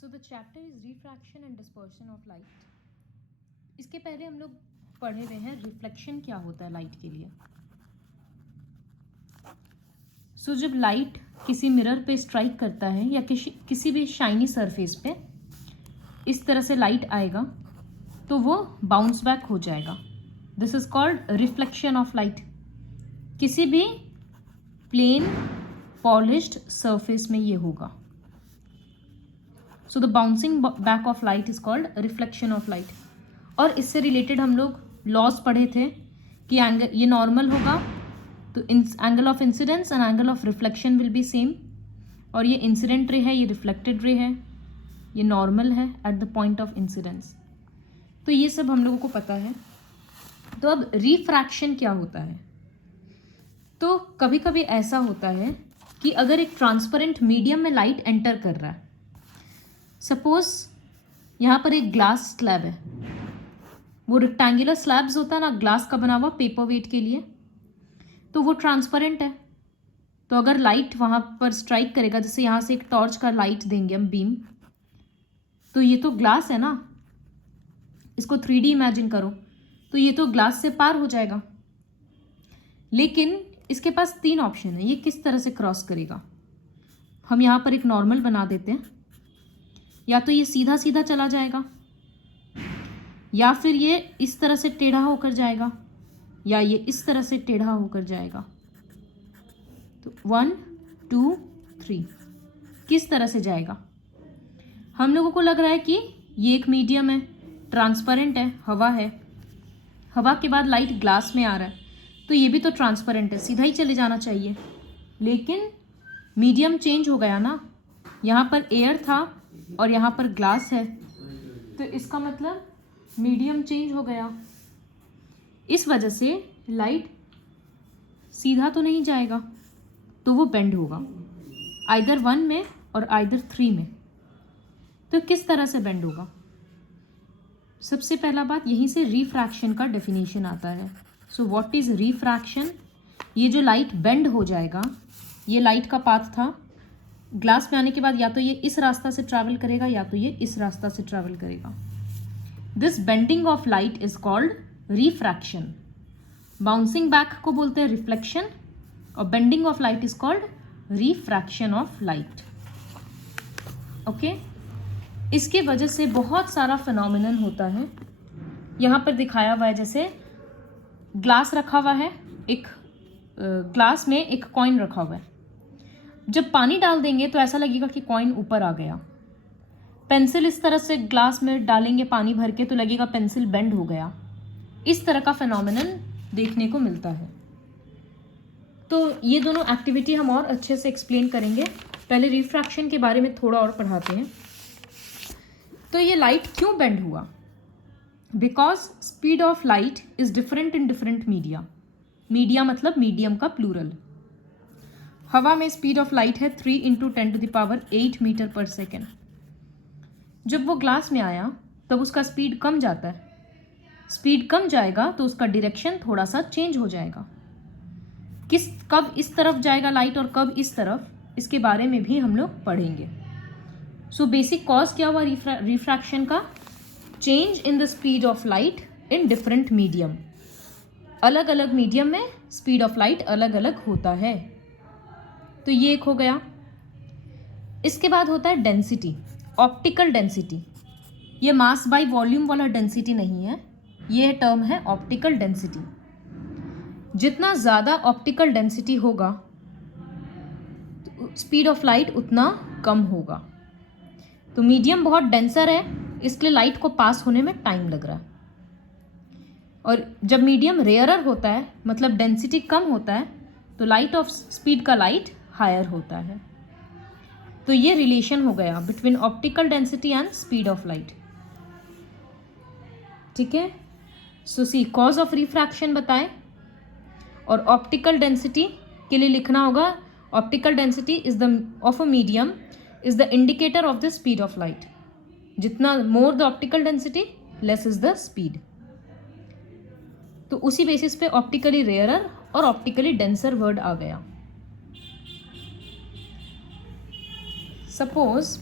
So the chapter is refraction and dispersion of light. इसके पहले हम लोग पढ़े हुए हैं रिफ्लेक्शन क्या होता है लाइट के लिए. सो जब लाइट किसी मिरर पे स्ट्राइक करता है या किसी भी शाइनी सरफेस पे इस तरह से लाइट आएगा तो वो बाउंस बैक हो जाएगा. This is called reflection of light. किसी भी प्लेन पॉलिश्ड सरफेस में ये होगा. So the bouncing back of light is called reflection of light. और इससे रिलेटेड हम लोग लॉज पढ़े थे कि एंगल ये नॉर्मल होगा तो angle of incidence and angle of reflection will be same. और ये इंसिडेंट रे है, ये रिफ्लेक्टेड रे है, ये नॉर्मल है at the point of incidence. तो ये सब हम लोगों को पता है. तो अब रिफ्रैक्शन क्या होता है. तो कभी कभी ऐसा होता है कि अगर एक ट्रांसपेरेंट मीडियम में लाइट एंटर कर रहा है, सपोज यहाँ पर एक ग्लास स्लैब है, वो रेक्टेंगुलर स्लैब्स होता है ना ग्लास का बना हुआ पेपर वेट के लिए, तो वो ट्रांसपेरेंट है. तो अगर लाइट वहाँ पर स्ट्राइक करेगा, जैसे यहाँ से एक टॉर्च का लाइट देंगे हम बीम, तो ये तो ग्लास है ना, इसको 3D इमेजिन करो, तो ये तो ग्लास से पार हो जाएगा. लेकिन इसके पास 3 ऑप्शन है, ये किस तरह से क्रॉस करेगा. हम यहाँ पर एक नॉर्मल बना देते हैं. या तो ये सीधा सीधा चला जाएगा, या फिर ये इस तरह से टेढ़ा होकर जाएगा, या ये इस तरह से टेढ़ा होकर जाएगा. तो 1 2 3 किस तरह से जाएगा. हम लोगों को लग रहा है कि ये एक मीडियम है, ट्रांसपेरेंट है, हवा है, हवा के बाद लाइट ग्लास में आ रहा है, तो ये भी तो ट्रांसपेरेंट है, सीधा ही चले जाना चाहिए. लेकिन मीडियम चेंज हो गया ना, यहाँ पर एयर था और यहाँ पर ग्लास है, तो इसका मतलब मीडियम चेंज हो गया. इस वजह से लाइट सीधा तो नहीं जाएगा, तो वो बेंड होगा आइदर 1 में और आइदर 3 में. तो किस तरह से बेंड होगा. सबसे पहला बात यहीं से रिफ्रैक्शन का डेफिनेशन आता है. So what is refraction. ये जो लाइट बेंड हो जाएगा, ये लाइट का पाथ था, ग्लास में आने के बाद या तो ये इस रास्ता से ट्रैवल करेगा या तो ये इस रास्ता से ट्रैवल करेगा. This bending of light is called refraction. Bouncing back को बोलते हैं रिफ्लेक्शन और bending of light is called refraction of light. Okay, इसके वजह से बहुत सारा फिनोमिनन होता है. यहाँ पर दिखाया हुआ है, जैसे ग्लास रखा हुआ है, एक ग्लास में एक कॉइन रखा हुआ है. जब पानी डाल देंगे तो ऐसा लगेगा कि कॉइन ऊपर आ गया. पेंसिल इस तरह से ग्लास में डालेंगे पानी भर के तो लगेगा पेंसिल बेंड हो गया. इस तरह का फिनोमिनन देखने को मिलता है. तो ये दोनों एक्टिविटी हम और अच्छे से एक्सप्लेन करेंगे. पहले रिफ्रैक्शन के बारे में थोड़ा और पढ़ाते हैं. तो ये लाइट क्यों बेंड हुआ. Because speed of light is different in different media. Media मतलब मीडियम का प्लूरल. हवा में स्पीड ऑफ लाइट है 3 × 10⁸ मीटर पर सेकेंड. जब वो ग्लास में आया तब उसका स्पीड कम जाता है. स्पीड कम जाएगा तो उसका डायरेक्शन थोड़ा सा चेंज हो जाएगा. कब इस तरफ जाएगा लाइट और कब इस तरफ, इसके बारे में भी हम लोग पढ़ेंगे. सो बेसिक कॉज क्या हुआ रिफ्रैक्शन का. Change in the speed of light in different medium. अलग अलग मीडियम में स्पीड ऑफ लाइट अलग अलग होता है. तो ये एक हो गया. इसके बाद होता है डेंसिटी, ऑप्टिकल डेंसिटी. ये मास बाय वॉल्यूम वाला डेंसिटी नहीं है, ये टर्म है ऑप्टिकल डेंसिटी. जितना ज़्यादा ऑप्टिकल डेंसिटी होगा तो स्पीड ऑफ लाइट उतना कम होगा. तो मीडियम बहुत डेंसर है, इसलिए लाइट को पास होने में टाइम लग रहा है. और जब मीडियम रेयरर होता है, मतलब डेंसिटी कम होता है, तो लाइट ऑफ स्पीड का लाइट हायर होता है. तो ये रिलेशन हो गया between optical density and speed of light. ठीक है. So see cause of refraction बताए और ऑप्टिकल डेंसिटी के लिए लिखना होगा. Optical density is the of a medium is the indicator of the speed of light. जितना more the optical density less is the speed. तो उसी बेसिस पे ऑप्टिकली रेयरर और ऑप्टिकली डेंसर वर्ड आ गया. सपोज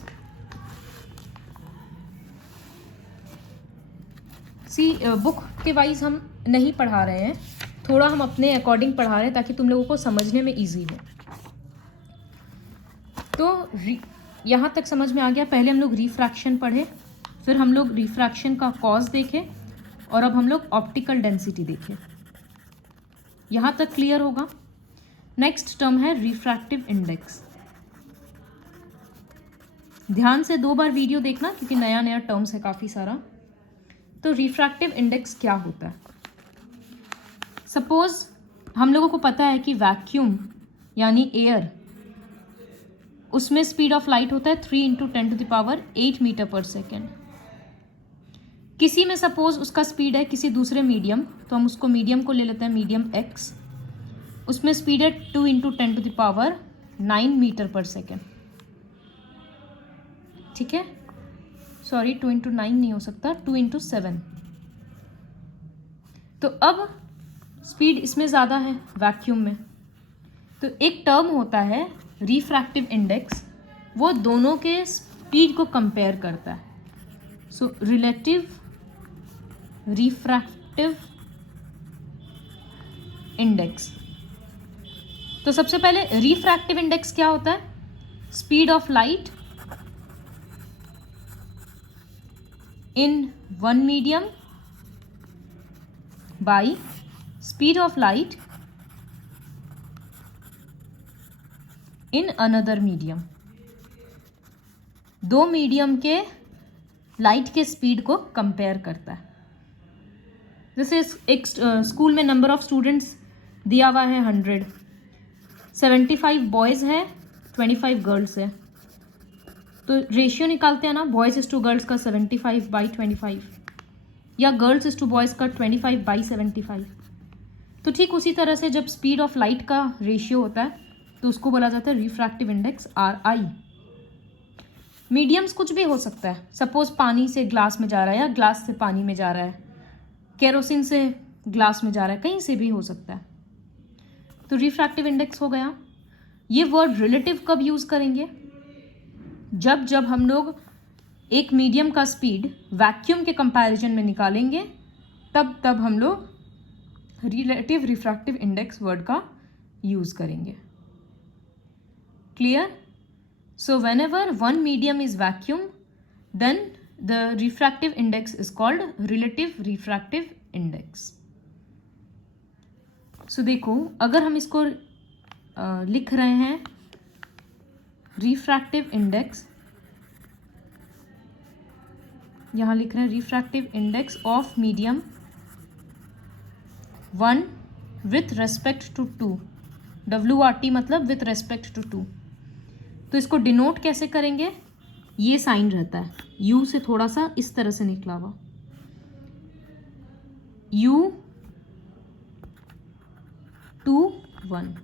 बुक के wise हम नहीं पढ़ा रहे हैं, थोड़ा हम अपने अकॉर्डिंग पढ़ा रहे हैं ताकि तुम लोगों को समझने में ईजी हो। तो यहाँ तक समझ में आ गया। पहले हम लोग रिफ्रैक्शन पढ़े, फिर हम लोग रिफ्रैक्शन का कॉज देखे, और अब हम लोग ऑप्टिकल डेंसिटी देखे। यहाँ तक क्लियर होगा। नेक्स्ट टर्म है रिफ्रैक्टिव इंडेक्स। ध्यान से 2 बार वीडियो देखना क्योंकि नया नया टर्म्स है काफ़ी सारा। तो रिफ्रैक्टिव इंडेक्स क्या होता है? सपोज हम लोगों को पता है कि वैक्यूम यानी एयर, उसमें स्पीड ऑफ लाइट होता है 3 × 10⁸ मीटर पर सेकेंड। किसी में सपोज उसका स्पीड है किसी दूसरे मीडियम, तो हम उसको मीडियम को ले लेते हैं, मीडियम एक्स, उसमें स्पीड है 2 × 10⁹ मीटर पर सेकेंड। ठीक है, सॉरी 2 × 9 नहीं हो सकता, 2 × 7। तो अब स्पीड इसमें ज़्यादा है वैक्यूम में, तो एक टर्म होता है रिफ्रैक्टिव इंडेक्स, वो दोनों के स्पीड को कंपेयर करता है। So relative refractive index. तो सबसे पहले रिफ्रैक्टिव इंडेक्स क्या होता है? Speed of light in one medium by speed of light in another medium. 2 medium के लाइट के स्पीड को कंपेयर करता है। जैसे एक स्कूल में नंबर ऑफ स्टूडेंट्स दिया हुआ है 100, 75 बॉयज़ है, 25 गर्ल्स है, तो रेशियो निकालते हैं ना, बॉयज़ इज टू गर्ल्स का 75/25 या गर्ल्स इज टू बॉयज़ का 25/75। तो ठीक उसी तरह से जब स्पीड ऑफ लाइट का रेशियो होता है तो उसको बोला जाता है रिफ्रैक्टिव इंडेक्स RI। मीडियम्स कुछ भी हो सकता है, सपोज पानी से ग्लास में जा रहा है या ग्लास से पानी में जा रहा है, केरोसिन से ग्लास में जा रहा है, कहीं से भी हो सकता है। तो रिफ्रैक्टिव इंडेक्स हो गया। ये वर्ड रिलेटिव कब यूज़ करेंगे? जब हम लोग एक मीडियम का स्पीड वैक्यूम के कंपैरिजन में निकालेंगे, तब हम लोग रिलेटिव रिफ्रैक्टिव इंडेक्स वर्ड का यूज़ करेंगे। Clear? So whenever one medium is vacuum, then the refractive index is called relative refractive index. So देखो, अगर हम इसको लिख रहे हैं रिफ्रैक्टिव इंडेक्स, यहाँ लिख रहे हैं refractive index of medium 1 with respect to 2, WRT मतलब विथ रेस्पेक्ट टू 2। तो इसको डिनोट कैसे करेंगे? ये साइन रहता है U से थोड़ा सा इस तरह से निकला हुआ, U2 1।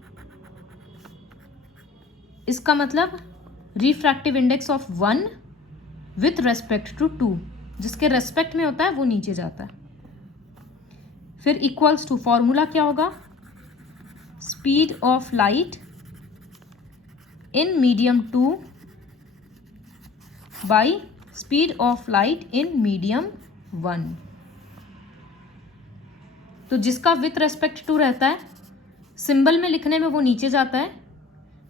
इसका मतलब refractive index of 1 with respect to 2, जिसके रेस्पेक्ट में होता है वो नीचे जाता है। फिर इक्वल्स टू, फॉर्मूला क्या होगा? Speed of light in medium 2 by speed of light in medium 1। तो जिसका विथ रेस्पेक्ट टू रहता है, सिंबल में लिखने में वो नीचे जाता है,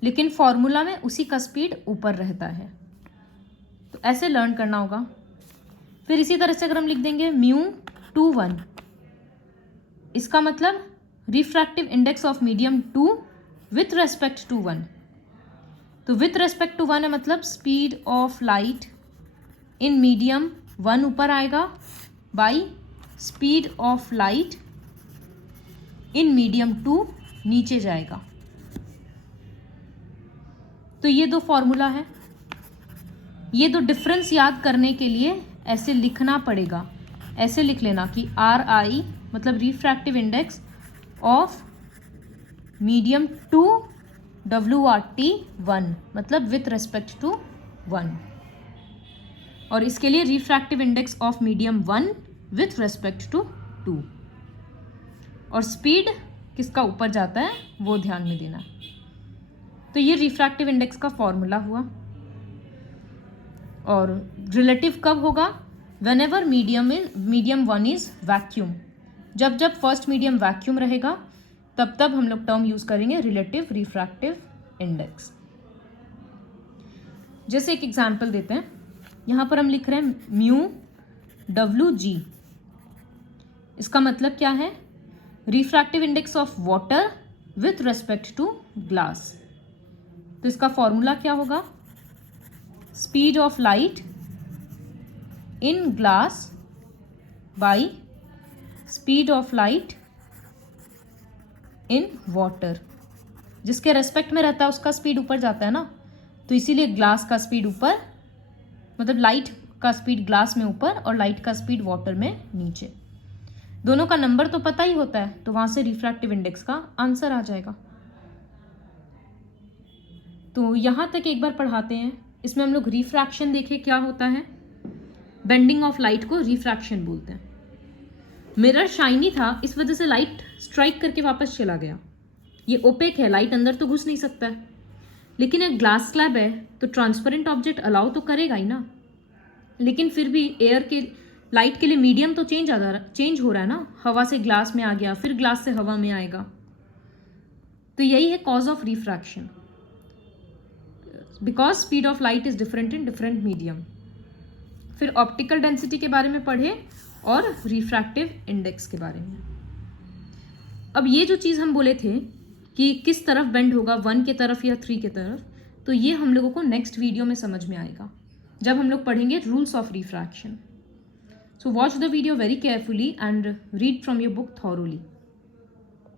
लेकिन फॉर्मूला में उसी का स्पीड ऊपर रहता है। तो ऐसे लर्न करना होगा। फिर इसी तरह से अगर हम लिख देंगे μ2 1, इसका मतलब refractive index of medium 2 with respect to 1। तो विथ रेस्पेक्ट टू 1 है मतलब speed of light in medium 1 ऊपर आएगा by speed of light in medium 2 नीचे जाएगा। तो ये 2 फॉर्मूला है। ये 2 डिफरेंस याद करने के लिए ऐसे लिखना पड़ेगा। ऐसे लिख लेना कि RI मतलब refractive index of medium 2 WRT 1 मतलब विथ रेस्पेक्ट टू 1, और इसके लिए refractive index of medium 1 with respect to 2, और स्पीड किसका ऊपर जाता है वो ध्यान में देना। तो ये रिफ्रैक्टिव इंडेक्स का फॉर्मूला हुआ। और रिलेटिव कब होगा? व्हेनेवर मीडियम 1 इज वैक्यूम, जब जब फर्स्ट मीडियम वैक्यूम रहेगा तब तब हम लोग टर्म यूज करेंगे रिलेटिव रिफ्रैक्टिव इंडेक्स। जैसे एक एग्जांपल देते हैं, यहाँ पर हम लिख रहे हैं म्यू डब्ल्यू जी, इसका मतलब क्या है? Refractive index of water with respect to glass. तो इसका फॉर्मूला क्या होगा? Speed of light in glass by speed of light in water. जिसके रेस्पेक्ट में रहता है उसका स्पीड ऊपर जाता है ना, तो इसीलिए ग्लास का स्पीड ऊपर, मतलब लाइट का स्पीड ग्लास में ऊपर और लाइट का स्पीड वाटर में नीचे। दोनों का नंबर तो पता ही होता है, तो वहां से रिफ्रैक्टिव इंडेक्स का आंसर आ जाएगा। तो यहां तक एक बार पढ़ाते हैं। इसमें हम लोग रिफ्रैक्शन देखें क्या होता है। बेंडिंग ऑफ लाइट को रिफ्रैक्शन बोलते हैं। मिरर शाइनी था, इस वजह से लाइट स्ट्राइक करके वापस चला गया। ये ओपेक है, लाइट अंदर तो घुस नहीं सकता है। लेकिन एक ग्लास स्लैब है तो ट्रांसपेरेंट ऑब्जेक्ट अलाउ तो करेगा ही ना। लेकिन फिर भी एयर के लाइट के लिए मीडियम तो चेंज हो रहा है ना, हवा से ग्लास में आ गया, फिर ग्लास से हवा में आएगा। तो यही है cause of refraction, because speed of light is different in different medium. फिर ऑप्टिकल डेंसिटी के बारे में पढ़े और रिफ्रैक्टिव इंडेक्स के बारे में। अब ये जो चीज़ हम बोले थे कि किस तरफ बेंड होगा, 1 के तरफ या 3 के तरफ, तो ये हम लोगों को नेक्स्ट वीडियो में समझ में आएगा जब हम लोग पढ़ेंगे rules of refraction. So watch the video very carefully and read from your book thoroughly.